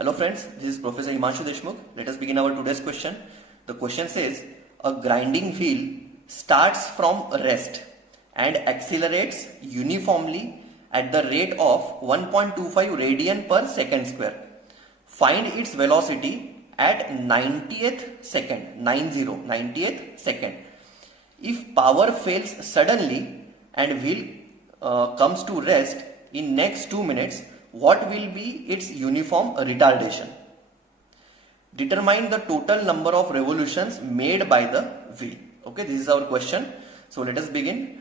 Hello friends, this is Professor Himanshu Deshmukh. Let us begin our today's question. The question says, a grinding wheel starts from rest and accelerates uniformly at the rate of 1.25 radian per second square. Find its velocity at 90th second, 90th second. If power fails suddenly and wheel comes to rest in next 2 minutes, what will be its uniform retardation? Determine the total number of revolutions made by the wheel. Okay, this is our question. So let us begin.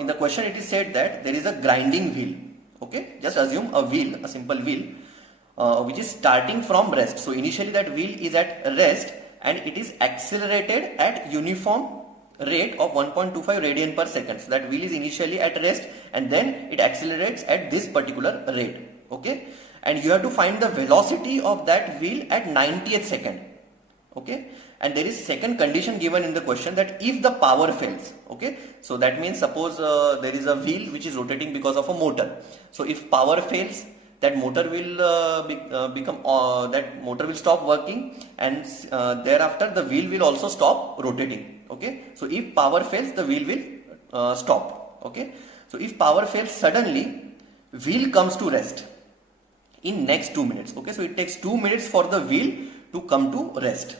In the question it is said that there is a grinding wheel. Okay, just assume a wheel, a simple wheel, which is starting from rest. So initially that wheel is at rest and it is accelerated at uniform rate of 1.25 radian per second. So that wheel is initially at rest and then it accelerates at this particular rate. Okay, and you have to find the velocity of that wheel at 90th second. Okay, and there is second condition given in the question, that if the power fails. Okay, so that means suppose there is a wheel which is rotating because of a motor. So if power fails, that motor will that motor will stop working, and thereafter the wheel will also stop rotating. Okay, so if power fails, the wheel will stop. Okay, so if power fails suddenly, wheel comes to rest in next 2 minutes. Okay, so it takes 2 minutes for the wheel to come to rest.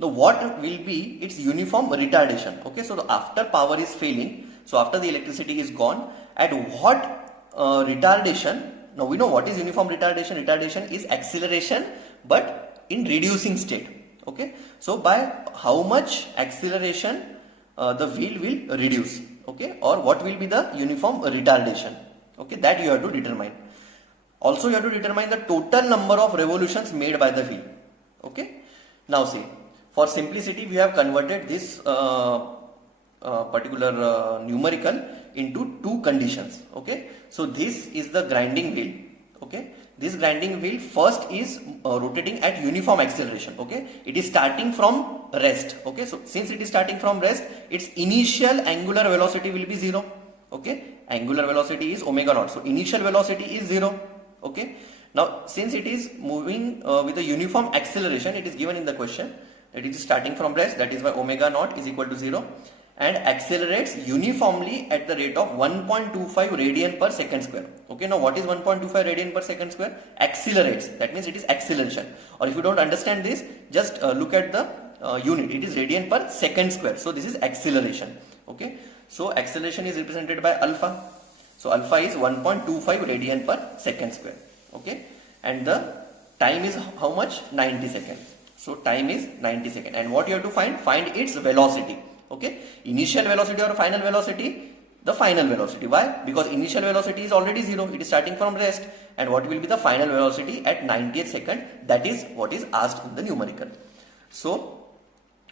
Now what will be its uniform retardation? Okay, so after power is failing, so after the electricity is gone, at what retardation? Now we know what is uniform retardation. Retardation is acceleration but in reducing state. Okay, so by how much acceleration the wheel will reduce? Okay, or what will be the uniform retardation? Okay, that you have to determine. Also you have to determine the total number of revolutions made by the wheel. Okay, now see, for simplicity we have converted this particular numerical into two conditions. Okay, so this is the grinding wheel. Okay, this grinding wheel first is rotating at uniform acceleration. Okay, it is starting from rest. Okay, so since it is starting from rest, its initial angular velocity will be 0. Okay, angular velocity is omega naught, so initial velocity is 0. Okay, now since it is moving with a uniform acceleration, it is given in the question that it is starting from rest, that is why omega naught is equal to 0, and accelerates uniformly at the rate of 1.25 radian per second square. Okay, now what is 1.25 radian per second square? Accelerates, that means it is acceleration. Or if you don't understand this, just look at the unit, it is radian per second square. So this is acceleration. Okay, so acceleration is represented by alpha. So alpha is 1.25 radian per second square. Okay, and the time is how much? 90 seconds. So time is 90 seconds. And what you have to find its velocity. Okay, initial velocity or final velocity? The final velocity. Why? Because initial velocity is already 0. It is starting from rest. And what will be the final velocity at 90th second? That is what is asked in the numerical. So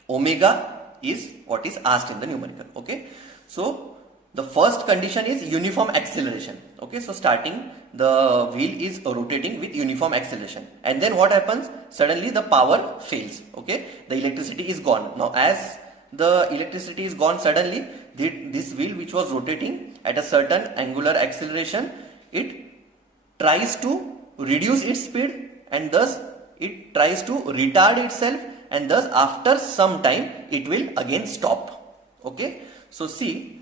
omega is what is asked in the numerical. Okay, so the first condition is uniform acceleration. Okay, so starting the wheel is rotating with uniform acceleration, and then what happens? Suddenly the power fails. Okay, the electricity is gone. Now as the electricity is gone suddenly, this wheel which was rotating at a certain angular acceleration, it tries to reduce its speed, and thus it tries to retard itself, and thus after some time it will again stop. Okay, so see,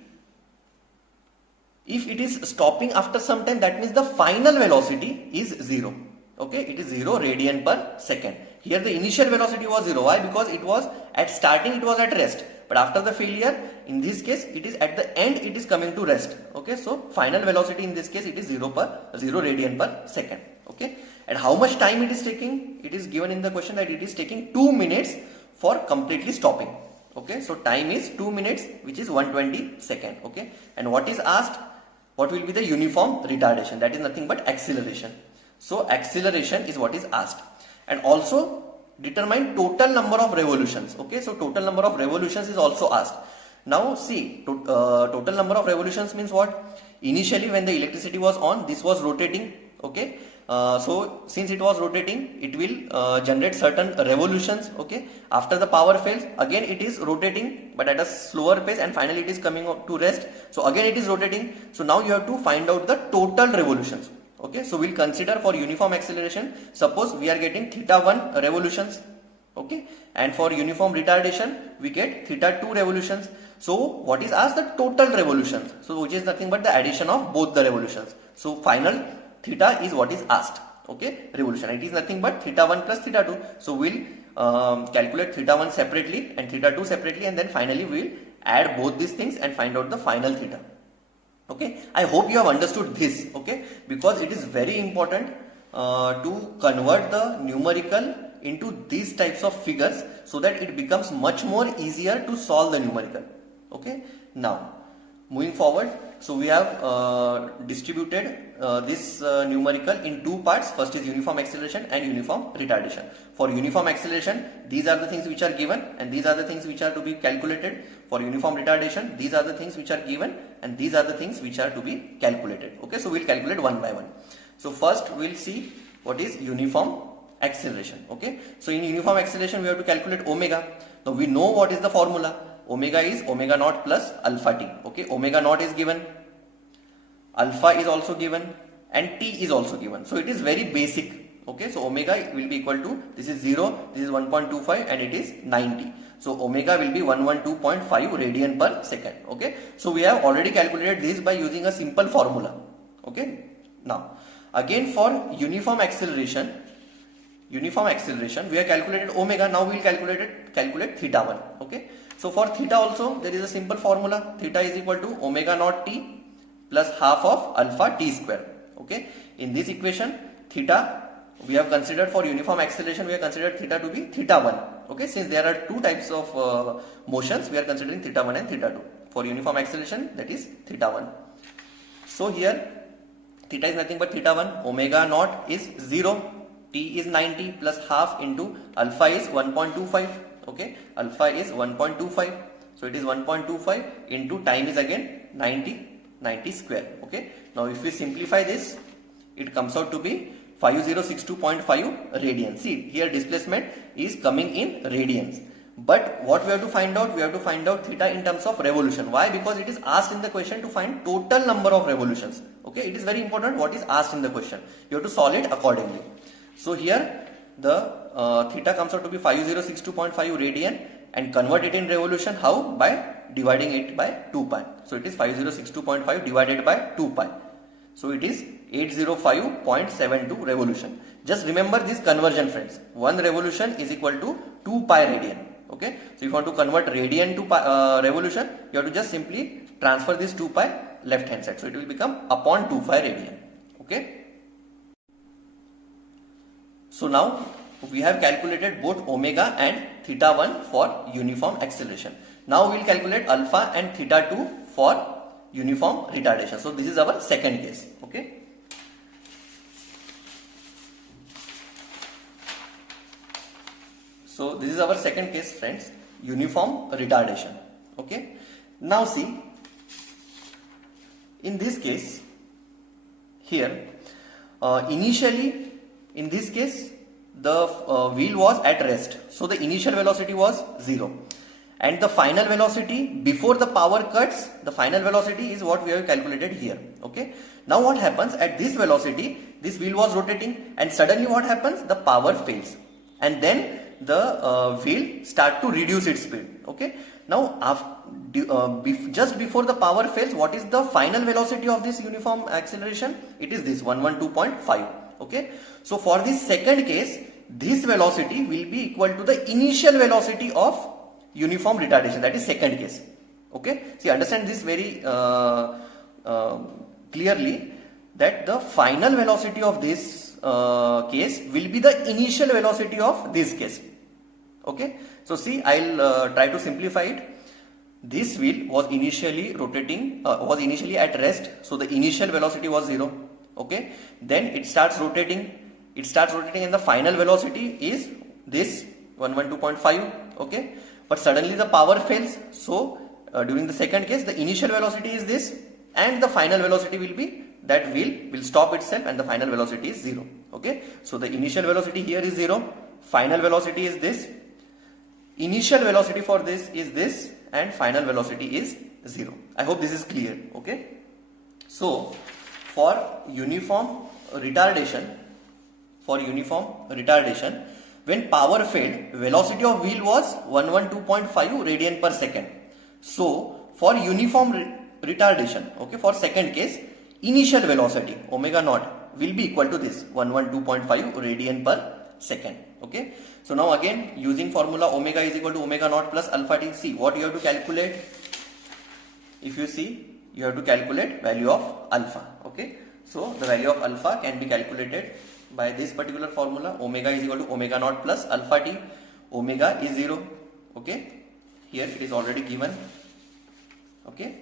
if it is stopping after some time, that means the final velocity is 0. Okay, it is 0 radian per second. Here the initial velocity was 0. Why? Because it was at starting, it was at rest, but after the failure, in this case it is at the end, it is coming to rest. Okay, so final velocity in this case, it is 0 radian per second. Okay, and how much time it is taking? It is given in the question that it is taking 2 minutes for completely stopping. Okay, so time is 2 minutes, which is 120 seconds. Okay, and what is asked? What will be the uniform retardation? That is nothing but acceleration. So acceleration is what is asked. And also determine total number of revolutions. Okay, so total number of revolutions is also asked. Now see, total number of revolutions means what? Initially when the electricity was on, this was rotating. Okay, so since it was rotating, it will generate certain revolutions. Okay, after the power fails, again it is rotating but at a slower pace, and finally it is coming to rest. So again it is rotating. So now you have to find out the total revolutions. Okay, so we'll consider for uniform acceleration, suppose we are getting theta 1 revolutions, okay, and for uniform retardation we get theta 2 revolutions. So what is asked? The total revolutions, so which is nothing but the addition of both the revolutions. So final theta is what is asked, okay, revolution. It is nothing but theta 1 plus theta 2. So we'll calculate theta 1 separately and theta 2 separately, and then finally we'll add both these things and find out the final theta. Okay, I hope you have understood this, okay, because it is very important to convert the numerical into these types of figures so that it becomes much more easier to solve the numerical. Okay, now moving forward, so we have distributed this numerical in two parts. First is uniform acceleration and uniform retardation. For uniform acceleration, these are the things which are given and these are the things which are to be calculated. For uniform retardation, these are the things which are given and these are the things which are to be calculated. Okay, so we'll calculate one by one. So first we'll see what is uniform acceleration. Okay, so in uniform acceleration we have to calculate omega. Now we know what is the formula. Omega is omega naught plus alpha t. Okay, omega naught is given, alpha is also given, and t is also given. So it is very basic. Okay, so omega will be equal to, this is 0, this is 1.25 and it is 90. So omega will be 112.5 radian per second. Okay, so we have already calculated this by using a simple formula. Okay, now again for uniform acceleration we have calculated omega. Now we will calculate theta 1. Okay, so for theta also there is a simple formula. Theta is equal to omega naught t plus half of alpha t square. Okay, in this equation theta we have considered, for uniform acceleration we have considered theta to be theta 1. Okay, since there are two types of motions, we are considering theta 1 and theta 2. For uniform acceleration, that is theta 1. So here theta is nothing but theta 1, omega naught is 0, t is 90 plus half into alpha is 1.25. Okay, alpha is 1.25, so it is 1.25 into time is again 90 square. Okay, now if we simplify this, it comes out to be 5062.5 radians. See, here displacement is coming in radians. But what we have to find out? We have to find out theta in terms of revolution. Why? Because it is asked in the question to find total number of revolutions. Okay, it is very important what is asked in the question. You have to solve it accordingly. So here the theta comes out to be 5062.5 radian, and convert it in revolution. How? By dividing it by 2 pi. So it is 5062.5 divided by 2 pi. So it is 805.72 revolution. Just remember this conversion, friends. One revolution is equal to 2 pi radian. Okay, so if you want to convert radian to revolution, you have to just simply transfer this 2 pi left hand side. So it will become upon 2 pi radian. Okay, so now we have calculated both omega and theta 1 for uniform acceleration. Now we will calculate alpha and theta 2 for uniform retardation. So this is our second case. Okay, so this is our second case, friends, uniform retardation. Okay, now see, in this case here initially in this case the wheel was at rest, so the initial velocity was 0. And the final velocity before the power cuts, the final velocity is what we have calculated here. Okay, now what happens at this velocity? This wheel was rotating and suddenly what happens? The power fails and then the wheel start to reduce its speed. Okay, now just before the power fails, what is the final velocity of this uniform acceleration? It is this 112.5. Okay, so for this second case, this velocity will be equal to the initial velocity of uniform retardation, that is second case. Okay, see, understand this very clearly, that the final velocity of this case will be the initial velocity of this case. Okay, so see, I'll try to simplify it. This wheel was initially rotating, was initially at rest, so the initial velocity was 0. Okay, then it starts rotating, and the final velocity is this 112.5. Okay, but suddenly the power fails, so during the second case the initial velocity is this and the final velocity will be, that wheel will stop itself and the final velocity is 0. Okay, so the initial velocity here is 0, final velocity is this, initial velocity for this is this, and final velocity is 0. I hope this is clear. Okay, so for uniform retardation, when power failed, velocity of wheel was 112.5 radian per second. So for uniform retardation, okay, for second case, initial velocity omega naught will be equal to this 112.5 radian per second. Okay, so now again using formula omega is equal to omega naught plus alpha t. See what you have to calculate. If you see, you have to calculate value of alpha. Okay, so the value of alpha can be calculated by this particular formula. Omega is equal to omega naught plus alpha t. Omega is 0. Okay, here it is already given. Okay,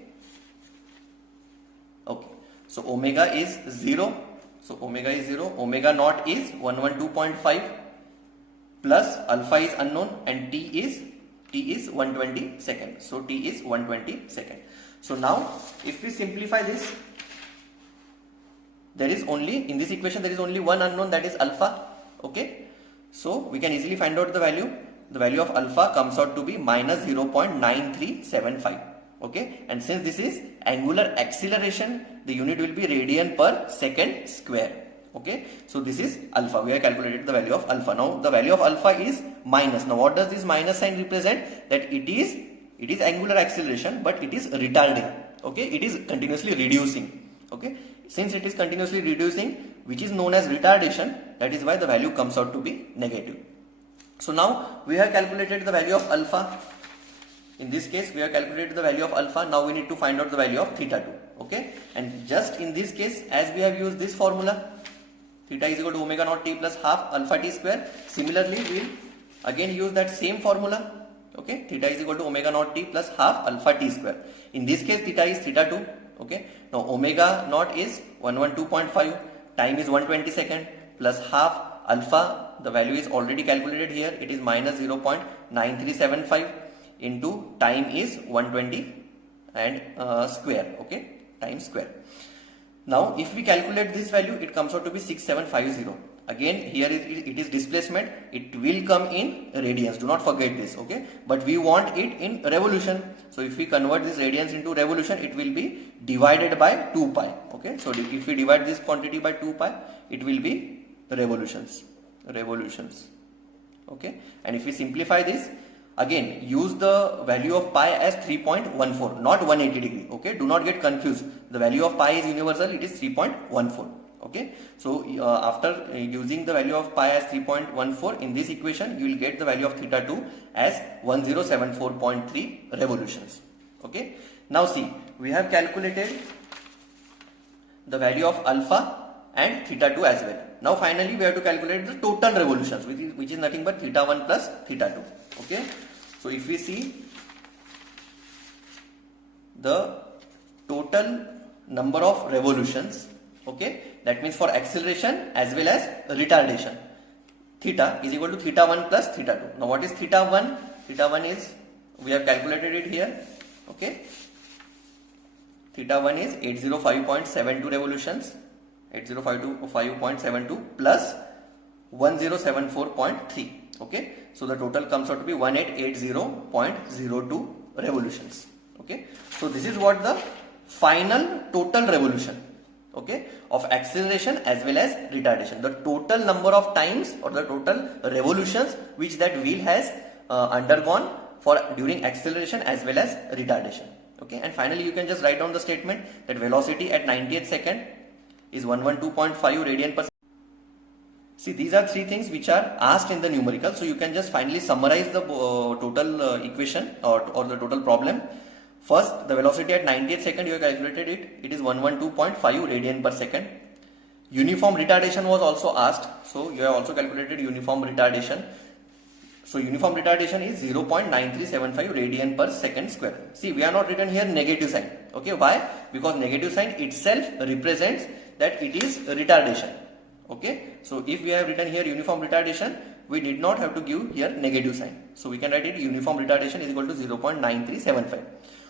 so omega is 0. So omega is 0. Omega naught is 112.5 plus alpha is unknown and t is 120 seconds. So t is 120 seconds. So now if we simplify this, there is only, in this equation there is only one unknown, that is alpha. Okay, so we can easily find out the value. The value of alpha comes out to be minus 0.9375. Okay, and since this is angular acceleration, the unit will be radian per second square. Okay, so this is alpha. We have calculated the value of alpha. Now the value of alpha is minus. Now what does this minus sign represent? That it is angular acceleration, but it is retarding. Okay, it is continuously reducing. Okay, since it is continuously reducing, which is known as retardation, that is why the value comes out to be negative. So now we have calculated the value of alpha. In this case, we have calculated the value of alpha. Now we need to find out the value of theta 2. Okay, and just in this case, as we have used this formula, theta is equal to omega naught t plus half alpha t square. Similarly, we will again use that same formula. Okay, theta is equal to omega naught t plus half alpha t square. In this case, theta is theta 2. Okay, now omega naught is 112.5, time is 120 seconds, plus half alpha, the value is already calculated here, it is minus 0.9375 into time is 120 and square. Okay, time square. Now if we calculate this value, it comes out to be 6750. Again here it is displacement, it will come in radians, do not forget this. Okay, but we want it in revolution. So if we convert this radians into revolution, it will be divided by 2 pi. Okay, so if we divide this quantity by 2 pi, it will be revolutions. Okay, and if we simplify this, again use the value of pi as 3.14, not 180 degree. Okay, do not get confused. The value of pi is universal, it is 3.14. Okay, so after using the value of pi as 3.14 in this equation, you will get the value of theta 2 as 1074.3 revolutions. Okay, now see, we have calculated the value of alpha and theta 2 as well. Now finally we have to calculate the total revolutions, which is nothing but theta 1 plus theta 2. Okay, so if we see the total number of revolutions, okay, that means for acceleration as well as retardation, theta is equal to theta 1 plus theta 2. Now what is theta 1? Theta 1 is, we have calculated it here. Okay, theta 1 is 805.72 revolutions, 8052.72 plus 1074.3. Okay, so the total comes out to be 1880.02 revolutions. Okay, so this is what the final total revolution, okay, of acceleration as well as retardation, the total number of times or the total revolutions which that wheel has undergone for during acceleration as well as retardation. Okay, and finally you can just write down the statement that velocity at 90th second is 112.5 radian per second. See, these are three things which are asked in the numerical, so you can just finally summarize the total equation or the total problem. First, the velocity at 90th second, you have calculated it. It is 112.5 radian per second. Uniform retardation was also asked. So, you have also calculated uniform retardation. So, uniform retardation is 0.9375 radian per second square. See, we are not written here negative sign. Okay, why? Because negative sign itself represents that it is retardation. Okay, so if we have written here uniform retardation, we did not have to give here negative sign. So, we can write it uniform retardation is equal to 0.9375.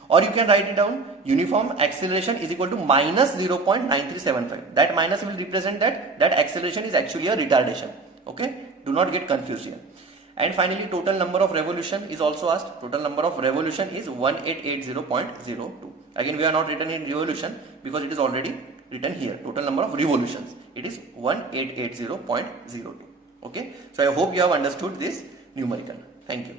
Or you can write it down uniform acceleration is equal to minus 0.9375. That minus will represent that acceleration is actually a retardation. Okay, do not get confused here. And finally, total number of revolution is also asked. Total number of revolution is 1880.02. Again, we are not written in revolution because it is already written here. Total number of revolutions, it is 1880.02. Okay, so I hope you have understood this numerical. Thank you.